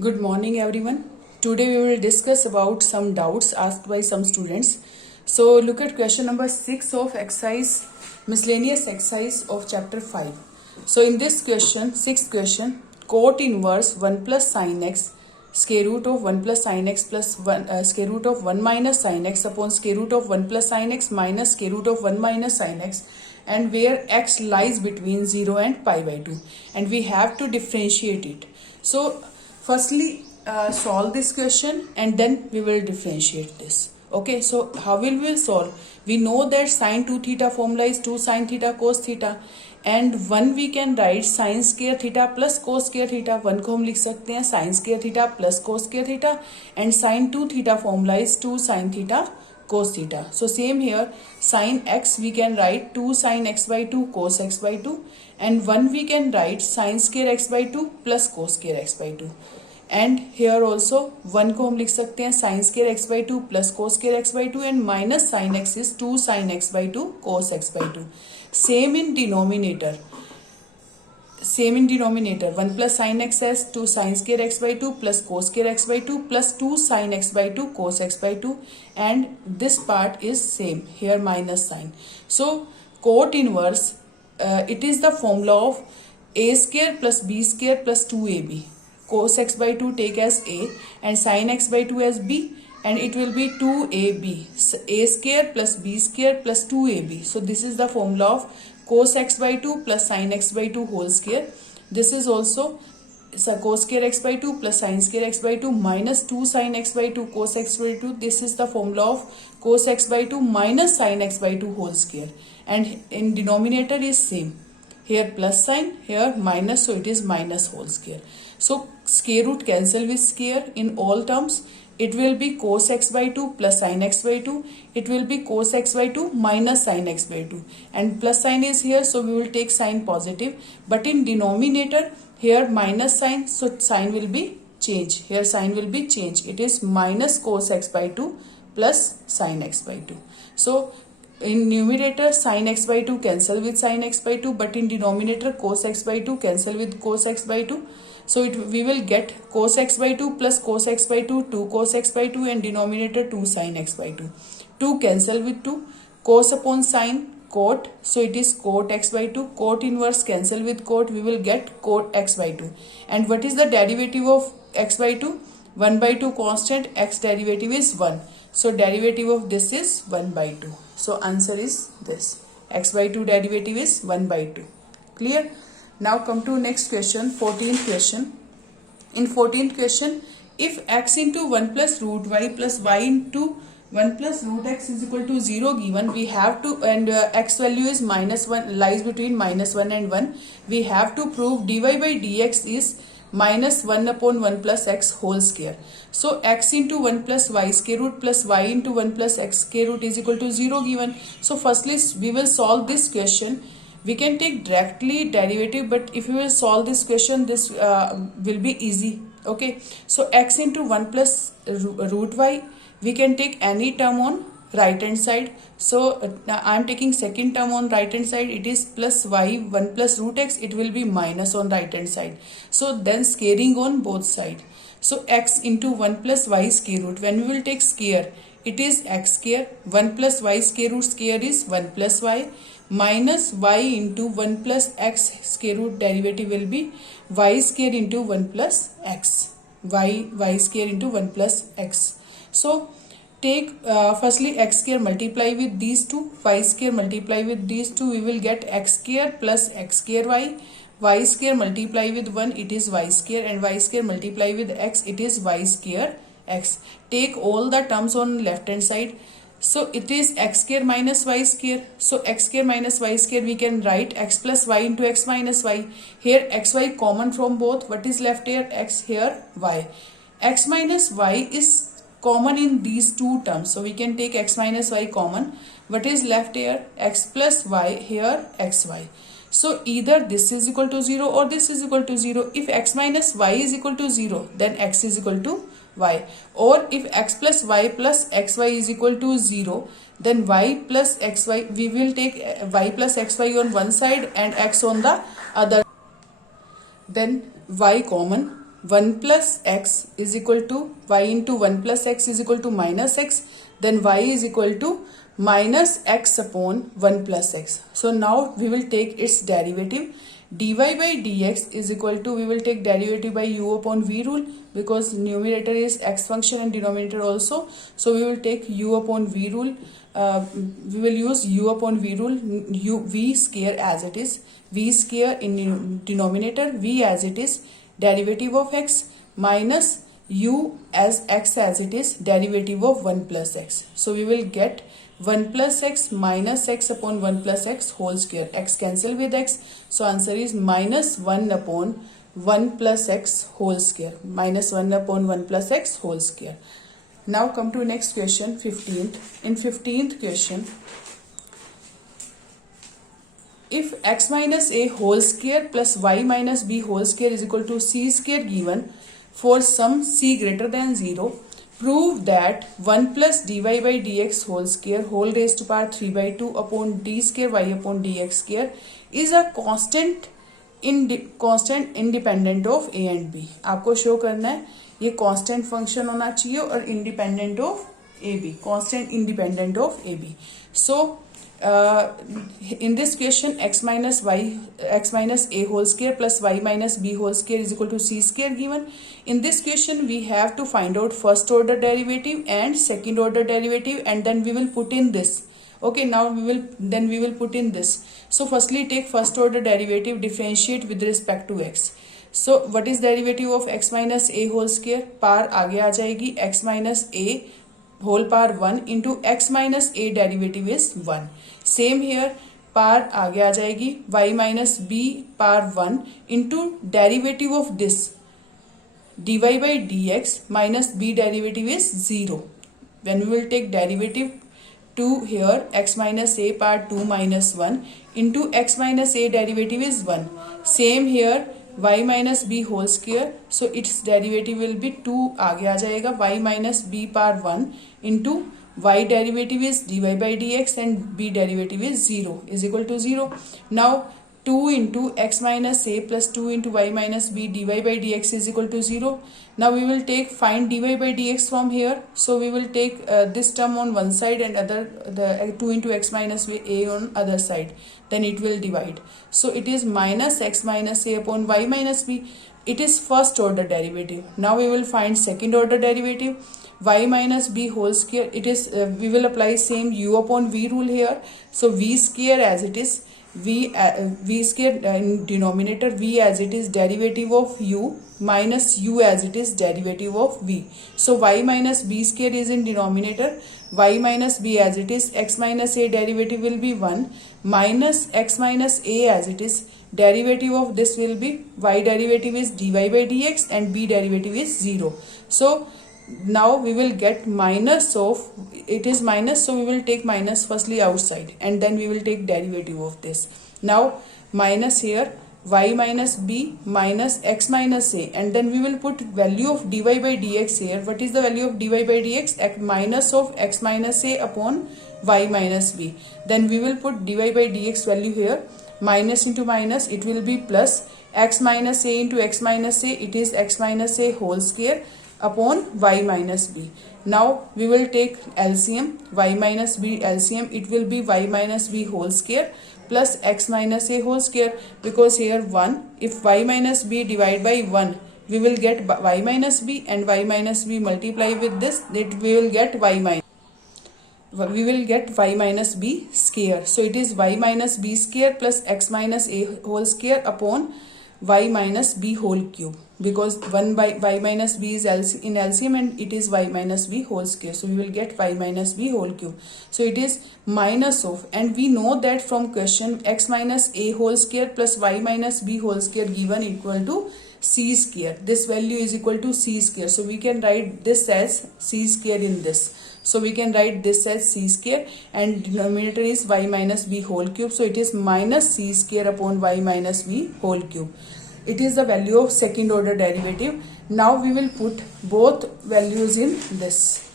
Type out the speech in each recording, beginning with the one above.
Good morning everyone. Today we will discuss about some doubts asked by some students. So look at question number 6 of exercise, miscellaneous exercise of chapter 5. So in this question, sixth question, cot inverse 1 plus sin x square root of 1 plus sin x plus 1 square root of 1 minus sin x upon square root of 1 plus sin x minus square root of 1 minus sin x, and where x lies between 0 and pi by 2, and we have to differentiate it. So firstly, solve this question and then we will differentiate this. Okay, so how will we solve? We know that sine 2 theta formula is 2 sine theta cos theta, and 1 we can write sin square theta plus cos square theta. 1 को हम लिख सकते हैं sin square theta plus cos square theta, and sin 2 theta formula is 2 sin theta cos theta. So same here, sin x we can write 2 sin x by 2 cos x by 2, and 1 we can write sin square x by 2 plus cos square x by 2. And here also 1 को हम लिख सकते हैं sin square x by 2 plus cos square x by 2, and minus sin x is 2 sin x by 2 cos x by 2. Same in denominator. 1 plus sin x as 2 sin square x by 2 plus cos square x by 2 plus 2 sin x by 2 cos x by 2, and this part is same here, minus sign. So cot inverse, it is the formula of a square plus b square plus 2ab. Cos x by 2 take as a and sin x by 2 as b, and it will be 2ab. A square plus b square plus 2ab. So this is the formula of cos x by 2 plus sin x by 2 whole square. This is also cos square x by 2 plus sin square x by 2 minus 2 sin x by 2 cos x by 2. This is the formula of cos x by 2 minus sin x by 2 whole square, and in denominator is same. Here plus sign, here minus, so it is minus whole square. So square root cancel with square in all terms. It will be cos x by 2 plus sin x by 2. It will be cos x by 2 minus sin x by 2. And plus sign is here, so we will take sign positive. But in denominator, here minus sign, so sign will be change. Here sign will be change. It is minus cos x by 2 plus sin x by 2. So in numerator, sin x by 2 cancel with sin x by 2, but in denominator cos x by 2 cancel with cos x by 2. So we will get cos x by 2 plus cos x by 2, 2 cos x by 2, and denominator 2 sin x by 2. 2 cancel with 2, cos upon sin, cot, so it is cot x by 2. Cot inverse cancel with cot, we will get cot x by 2. And what is the derivative of x by 2? 1 by 2 constant, x derivative is 1. So derivative of this is 1 by 2. So answer is this. X by 2 derivative is 1 by 2. Clear? Now come to next question, 14th question. In 14th question, if x into 1 plus root y plus y into 1 plus root x is equal to 0 given, we have to, and x value is minus 1, lies between minus 1 and 1. We have to prove dy by dx is minus 1 upon 1 plus x whole square. So x into 1 plus y square root plus y into 1 plus x square root is equal to 0 given. So firstly we will solve this question. We can take directly derivative, but if we will solve this question, this will be easy. Okay, so x into 1 plus root y, we can take any term on right hand side. So I am taking second term on right hand side. It is plus y 1 plus root x. It will be minus on right hand side. So then squaring on both side. So x into 1 plus y square root. When we will take square, it is x square. 1 plus y square root square is 1 plus y minus y into 1 plus x square root, derivative will be y square into 1 plus x. Y square into 1 plus x. So take firstly x square multiply with these two, y square multiply with these two, we will get x square plus x square y square multiply with 1, it is y square, and y square multiply with x, it is y square x. Take all the terms on left hand side. So it is x square minus y square. So x square minus y square, we can write x plus y into x minus y. Here xy common from both. What is left here? X, here y. X minus y is common in these two terms. So we can take x minus y common. What is left here? X plus y, here xy. So either this is equal to 0 or this is equal to 0. If x minus y is equal to 0, then x is equal to y. Or if x plus y plus xy is equal to 0, then y plus xy, we will take y plus xy on one side and x on the other. Then y common. 1 plus x is equal to y into 1 plus x is equal to minus x, then y is equal to minus x upon 1 plus x. So now we will take its derivative. dy by dx is equal to, we will take derivative by u upon v rule, because numerator is x function and denominator also. So we will take u upon v rule. We will use u upon v rule, v square as it is, v square in denominator, v as it is, derivative of x, minus u as x as it is, derivative of 1 plus x. So we will get 1 plus x minus x upon 1 plus x whole square. X cancel with x. So answer is minus 1 upon 1 plus x whole square. Minus 1 upon 1 plus x whole square. Now come to next question, 15th. In 15th question, if x minus a whole square plus y minus b whole square is equal to c square given for some c greater than 0, prove that 1 plus dy by dx whole square whole raised to power 3 by 2 upon d square y upon dx square is a constant independent of a and b. आपको show करना है ये constant function होना चाहिए और independent of A B, constant independent of A B. So in this question x minus a whole square plus y minus b whole square is equal to c square given. In this question we have to find out first order derivative and second order derivative, and then we will put in this. Okay, now we will put in this. So firstly take first order derivative, differentiate with respect to x. So what is derivative of x minus a whole square? पार आगे आ जाएगी, x minus a whole power 1 into x minus a derivative is 1. Same here, पार आगे आ जाएगी, y minus b power 1 into derivative of this dy by dx minus b derivative is 0. When we will take derivative to here, x minus a power 2 minus 1 into x minus a derivative is 1. Same here, y minus b whole square, so its derivative will be 2 आगे आ जाएगा, y minus b power 1 into y derivative is dy by dx and b derivative is 0 is equal to 0. Now 2 into x minus a plus 2 into y minus b dy by dx is equal to 0. Now we will take find dy by dx from here. So we will take this term on one side and the 2 into x minus a on other side. Then it will divide. So it is minus x minus a upon y minus b. It is first order derivative. Now we will find second order derivative. Y minus b whole square. It is we will apply same u upon v rule here. So v square as it is, v square in denominator, v as it is derivative of u minus u as it is derivative of v. So y minus b square is in denominator, y minus b as it is, x minus a derivative will be 1 minus x minus a as it is, derivative of this will be, y derivative is dy by dx and b derivative is 0. So now we will get minus of, it is minus, so we will take minus firstly outside and then we will take derivative of this. Now minus here, y minus b minus x minus a, and then we will put value of dy by dx here. What is the value of dy by dx? Minus of x minus a upon y minus b. Then we will put dy by dx value here, minus into minus, it will be plus x minus a into x minus a, it is x minus a whole square upon y minus b. Now we will take LCM, y minus b LCM, it will be y minus b whole square plus x minus a whole square, because here 1, if y minus b divide by 1, we will get y minus b, and y minus b multiply with this, that we will get y minus b square. So it is y minus b square plus x minus a whole square upon y minus b whole cube, because 1 by y minus b is in LCM and it is y minus b whole square. So we will get y minus b whole cube. So it is minus of, and we know that from question, x minus a whole square plus y minus b whole square given equal to c square. This value is equal to c square. So we can write this as c square in this. So we can write this as c square, and denominator is y minus b whole cube. So it is minus c square upon y minus b whole cube. It is the value of second order derivative. Now we will put both values in this.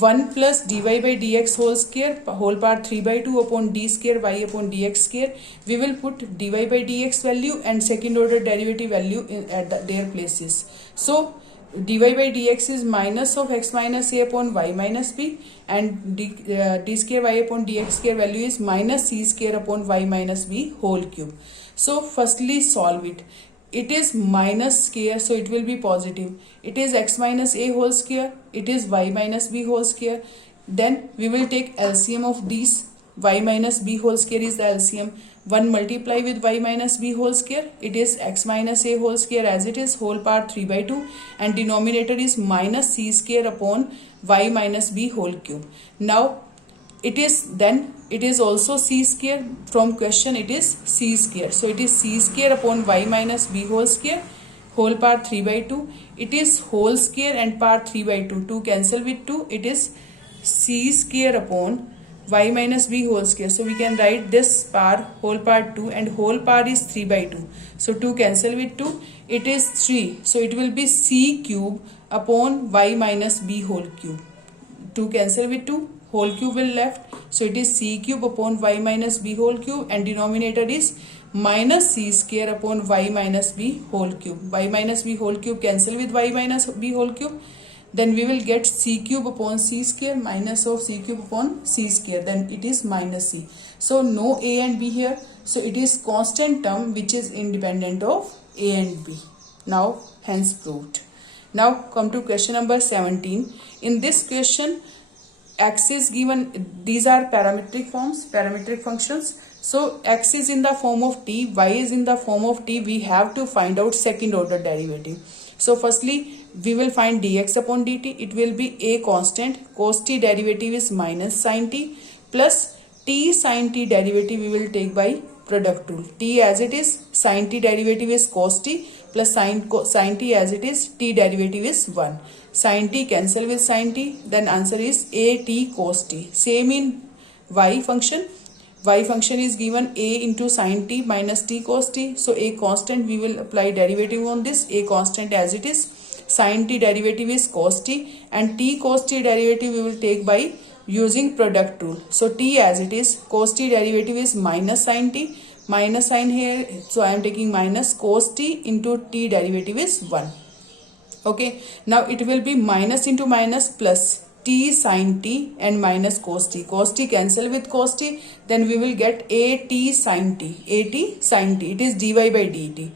1 plus dy by dx whole square whole power 3 by 2 upon d square y upon dx square. We will put dy by dx value and second order derivative value at their places. So dy by dx is minus of x minus a upon y minus b, and d square y upon dx square value is minus c square upon y minus b whole cube. So firstly solve it. It is minus square, so it will be positive. It is x minus a whole square, it is y minus b whole square. Then we will take LCM of these. Y minus b whole square is the LCM. 1 multiply with y minus b whole square, it is x minus a whole square as it is, whole power 3 by 2, and denominator is minus c square upon y minus b whole cube. Now it is also c square. From question it is c square, so it is c square upon y minus b whole square whole power 3 by 2. It is whole square and power 3 by 2, 2 cancel with 2, it is c square upon y minus b whole square. So we can write this power whole power 2 and whole power is 3 by 2, so 2 cancel with 2, it is 3, so it will be c cube upon y minus b whole cube. 2 cancel with 2, whole cube will left, so it is c cube upon y minus b whole cube, and denominator is minus c square upon y minus b whole cube. Y minus b whole cube cancel with y minus b whole cube, then we will get c cube upon c square minus of c cube upon c square, then it is minus c. So no a and b here, so it is constant term which is independent of a and b. Now hence proved. Now come to question number 17. In this question x is given, these are parametric functions. So x is in the form of t, y is in the form of t. We have to find out second order derivative. So firstly we will find dx upon dt. It will be a constant, cos t derivative is minus sin t, plus t sin t derivative we will take by product rule. T as it is, sin t derivative is cos t, plus sin t as it is, t derivative is 1. Sin t cancel with sin t, then answer is a t cos t. Same in y function. Y function is given a into sin t minus t cos t. So a constant, we will apply derivative on this. A constant as it is, sin t derivative is cos t, and t cos t derivative we will take by using product rule. So t as it is, cos t derivative is minus sin t, minus sign here, so I am taking minus cos t into t derivative is 1. Okay, now it will be minus into minus plus t sin t and minus cos t. Cos t cancel with cos t, then we will get a t sin t. A t sin t, it is dy by dt.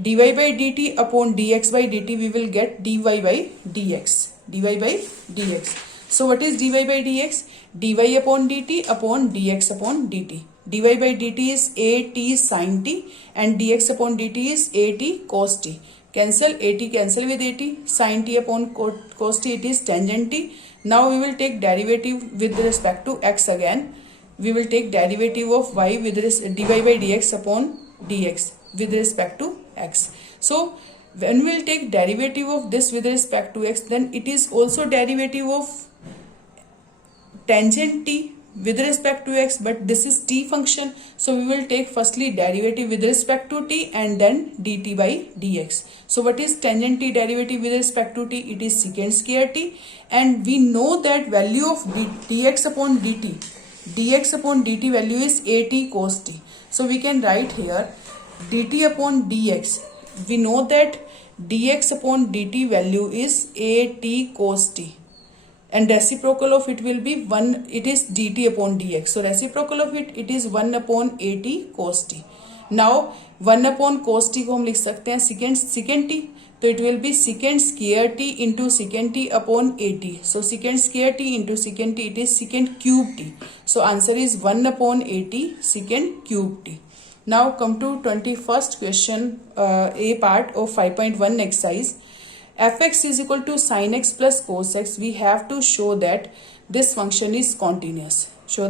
Dy by dt upon dx by dt, we will get dy by dx. Dy by dx. So what is dy by dx? Dy upon dt upon dx upon dt. Dy by dt is a t sin t and dx upon dt is a t cos t. Cancel, at cancel with at, sin t upon cos t, it is tangent t. Now we will take derivative with respect to x again. We will take derivative of y with dy by dx upon dx with respect to x. So when we will take derivative of this with respect to x, then it is also derivative of tangent t with respect to x, but this is t function, so we will take firstly derivative with respect to t and then dt by dx. So what is tangent t derivative with respect to t? It is secant square t, and we know that value of dx upon dt value is at cos t. So we can write here dt upon dx. We know that dx upon dt value is at cos t, and reciprocal of it will be 1, it is dt upon dx. So reciprocal of it is 1 upon at cos t. Now 1 upon cos t को हम लिख सकते हैं secant t, तो it will be secant square t into secant t upon at. So secant square t into secant t, it is secant cube t. So answer is 1 upon at secant cube t. Now come to 21st question, A part of 5.1 exercise. Fx is equal to sin x plus cos x. We have to show that this function is continuous. So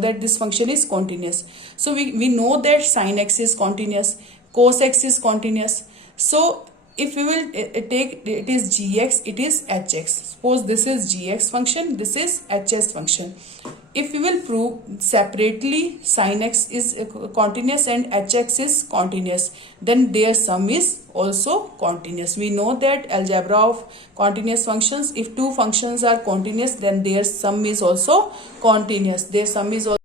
we know that sin x is continuous, cos x is continuous. So if we will take it is gx, it is hx. Suppose this is gx function, this is hs function. If we will prove separately sin x is continuous and hx is continuous, then their sum is also continuous. We know that algebra of continuous functions, if two functions are continuous, then their sum is also continuous. Their sum is also